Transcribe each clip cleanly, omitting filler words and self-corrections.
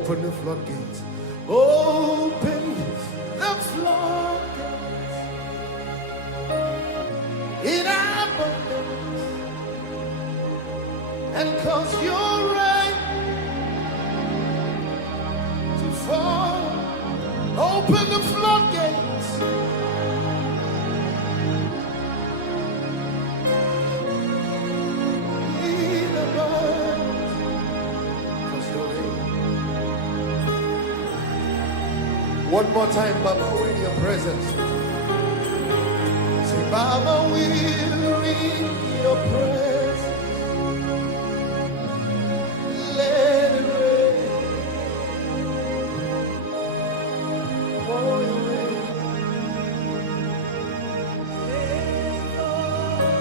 Open the floodgates. Open the floodgates in abundance and cause your rain to fall. Open the floodgates. In abundance, cause your rain. One more time, Baba, we're in your presence. Say, Baba, we're in your presence. Let it rain. Pour your rain.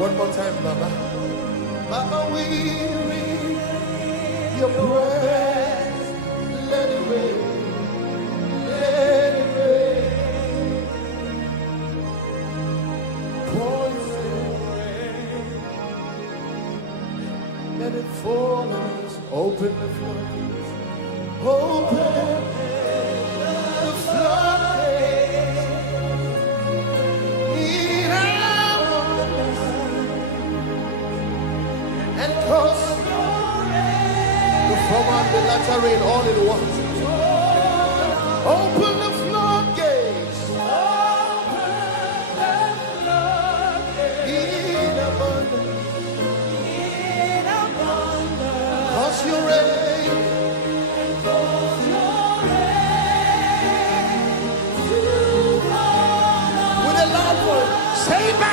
One more time, Baba. Baba, we're in your presence. Let it rain. Let it rain. Pour your rain. Let it fall on us. Open the floodgates. Open the floodgates. In our lives. And cause the former and the latter rain all in once. Open the floodgates. Open the floodgates. In abundance. In abundance. Cause your rain. And cause your rain to fall. With a loud voice. Say Baba.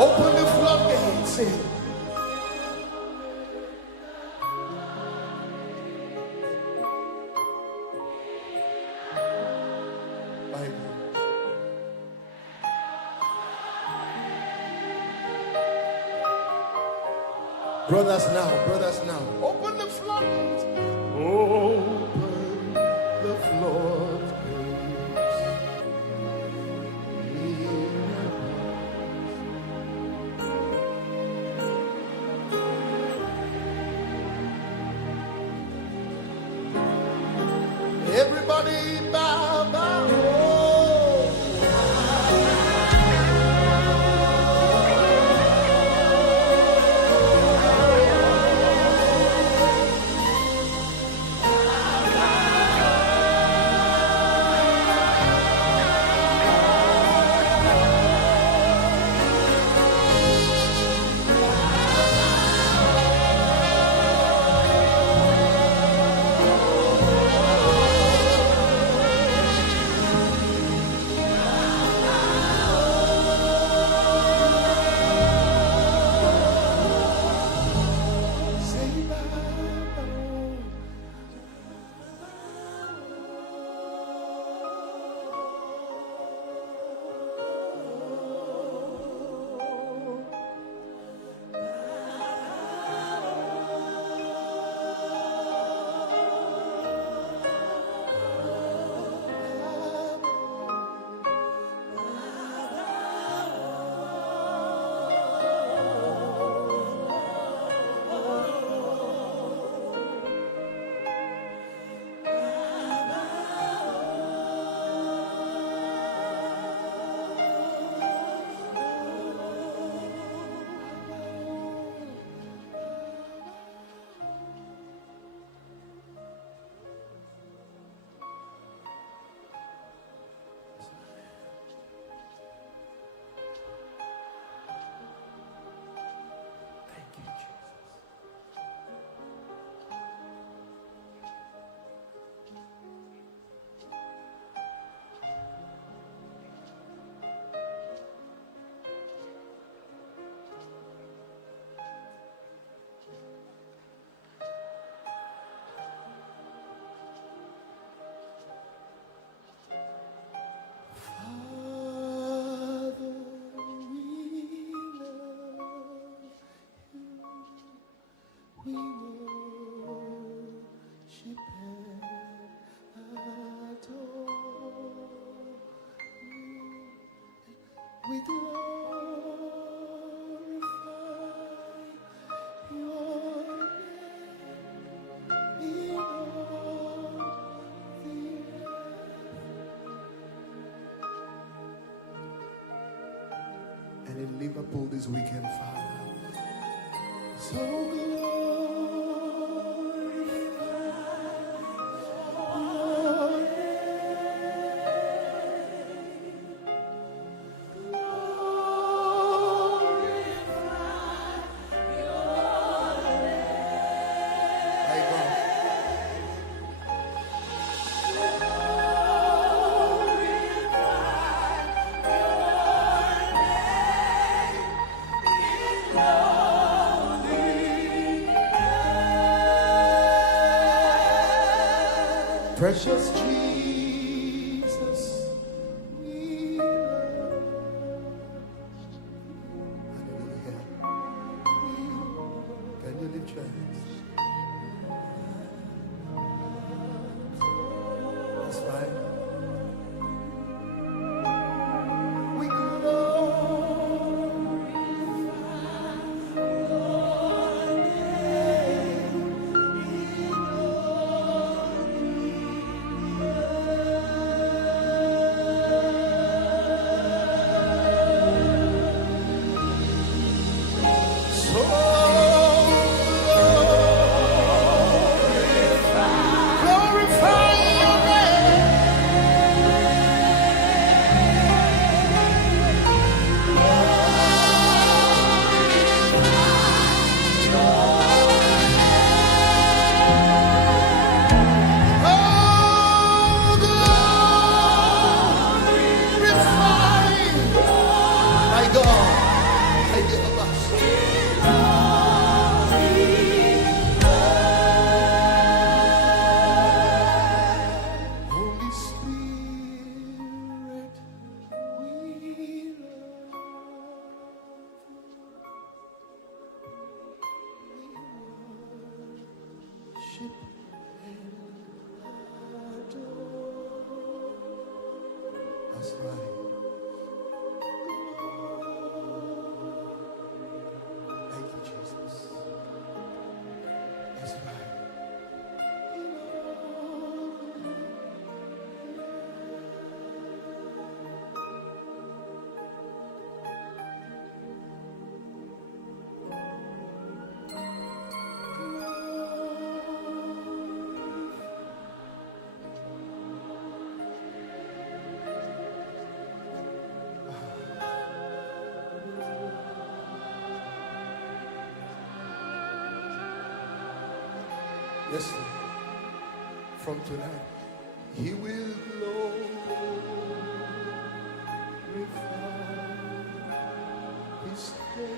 Open the floodgates. Bible. Brothers now. Open the floodgates. Open the floodgates. Everybody bow, bow. We glorify your name in all the earth. And in Liverpool this weekend, Father, so precious Jesus, we love. Hallelujah. Can you lift your hands? That's fine. We That's right. Thank you, Jesus. That's right. Yes, Lord. From tonight, He will glorify His name.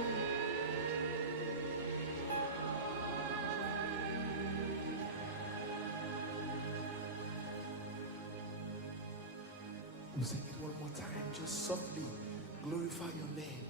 We'll sing it one more time, just softly. Glorify your name.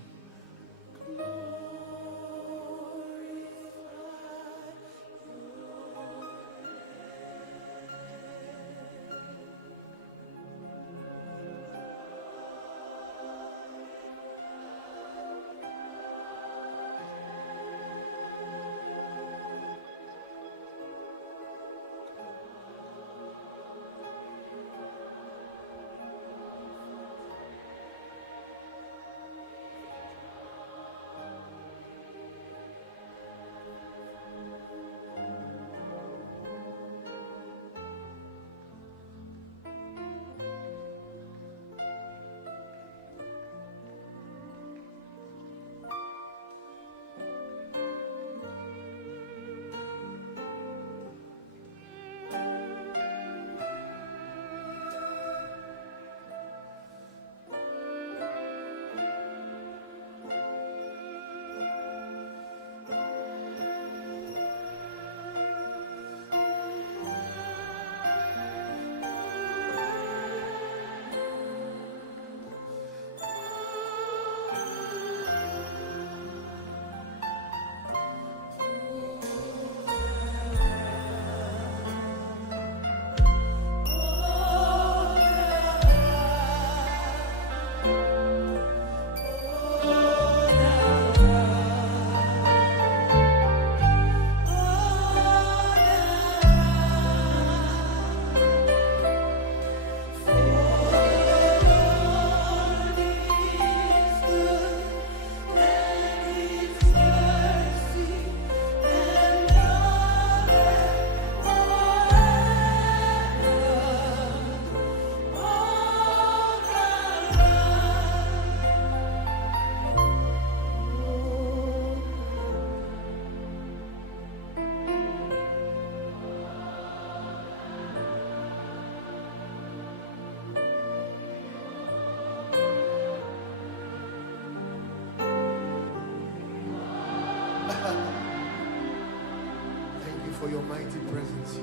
for your mighty presence here.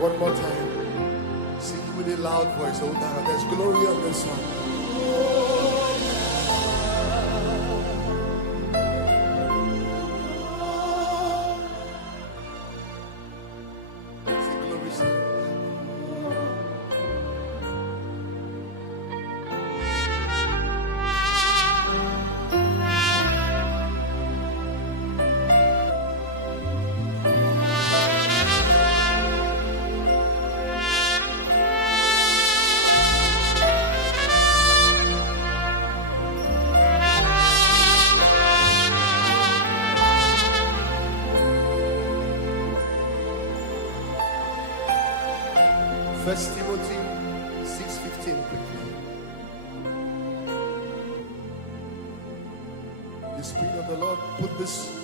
One more time. Sing with a loud voice. Oh, now there's glory on this song. Sing glory, sing. First Timothy 6:15 quickly. The Spirit of the Lord put this